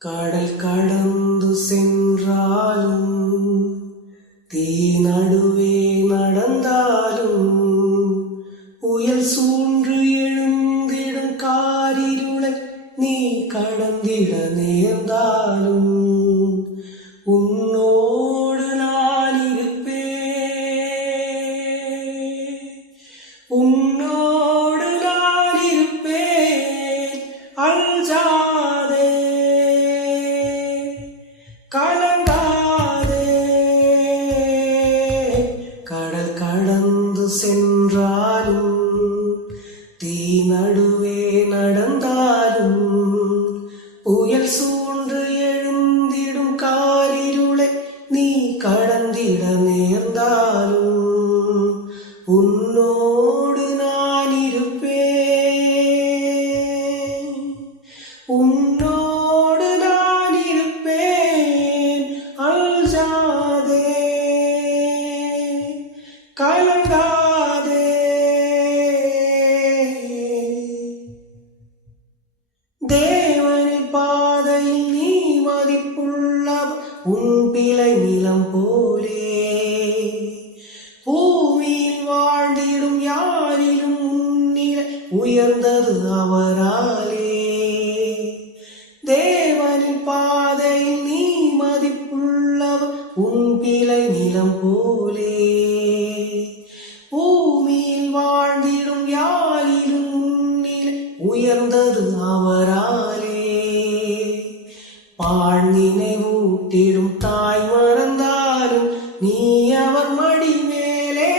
கடல் கடந்து சென்றாலும் தீ நடுவே நடந்தாலும் புயல் சூன்று எழுந்திடும் காரிருளை நீ கடந்திட நேர்ந்தாலும் உன்னோடு நான் இருப்பேன், உன்னோடு நான் இருப்பேன். அஞ்சாதே, கலங்காதே. கடல் கடந்து சென்றாலும் தீ நடுவே நடந்தாலும் புயல் சூன்று எழுந்திடும் காரிருளை நீ கடந்திட நேர்ந்தாலும் உன்னோடு நான் இருப்பேன், உன்னோடு நான் இருப்பேன். அஞ்சாதே, கலங்காதே. தேவனின் பாதையில் நீ மதிப்புள்ளவர், உன் பிழை நிலம் போலே பூமியில் வாழ்ந்திடும் யாரிலும் உன்னிலை உயர்ந்தது அவராலே. தேவனின் பாதையில் நீ மதிப்புள்ளவர், உன் பிழை நிலம் போலே பூமியில் வாழ்ந்திடும் யாரிலும் உன்னிலை உயர்ந்தது அவராலே. பாழ் நினைவூட்டிடும் தாய் மறந்தாலும் நீ அவர் மடி மேலே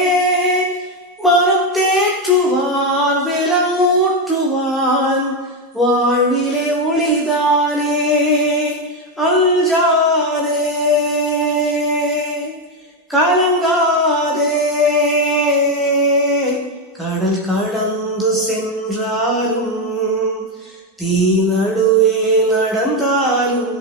மனம் தேற்றுவான், வெலம் ஊற்றுவான், வாழ்விலே ஒளிதானே. அஞ்சாதே, கலங்காதே. கடல் கடந்து சென்றாலும் தீ நடுவே நடந்தாலும்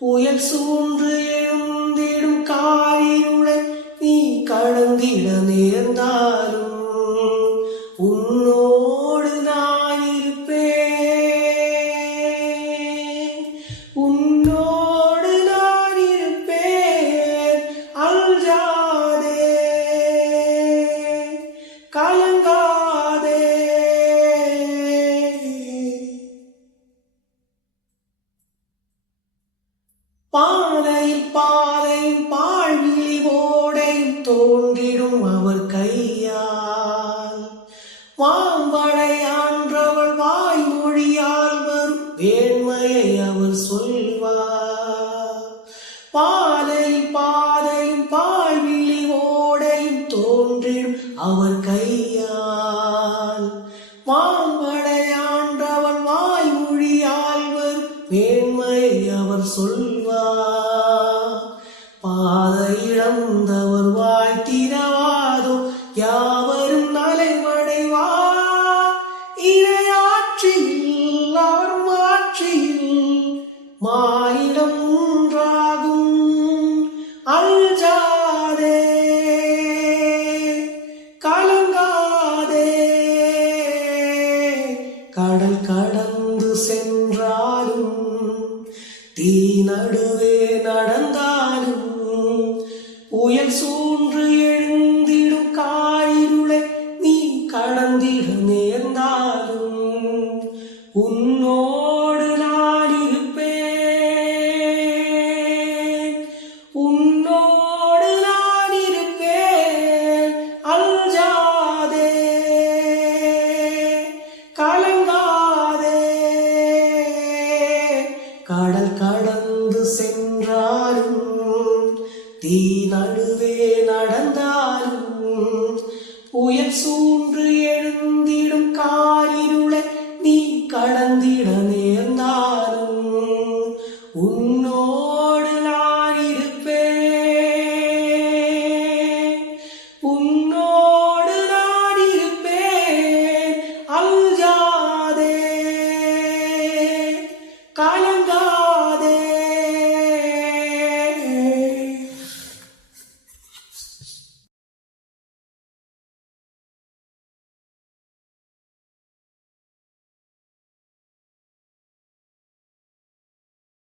புயல் சூன்று எழுந்திடும் காரிருளை நீ கடந்திட நேர்ந்தாலும் உன்னோடு நான் இருப்பேன், உன்னோடு நான் இருப்பேன். அஞ்சாதே, கலங்காதே. பாதையில் பாதையும் பாழ்விழி ஓடையும் தோன்றிடும் அவர் கையால், வாம்படை ஆன்றவள் வாய்மொழியால் வரும் வேண்மையை அவர் சொல்வார். பாதையில் பாதையும் பாழ்விழி ஓடையும் தோன்றிடும் அவர் கையால், வாம்படை ஆன்றவள் வாய்மொழியால் வரும் வேண்மையை அவர் சொல்வார். பாதை இழந்தவர் வாய் திறவாதோ யாவரும் நலைவடைவார். இரையாட்சியில் அவர் மாட்சியில் மானிடம் ஒன்றாகும். அஞ்சாதே, கலங்காதே. கடல் கடந்து சென்றாலும் தீ நடுவே நடந்தாலும் புயல் சூன்று எழுந்திடும் காரிருளை நீ கடந்திட நேர்ந்தாலும் உன்னோடு நான் இருப்பேன், உன்னோடு நான் இருப்பேன். அஞ்சாதே, கலங்காதே. கடல் கடந்து சென்றாலும் தீ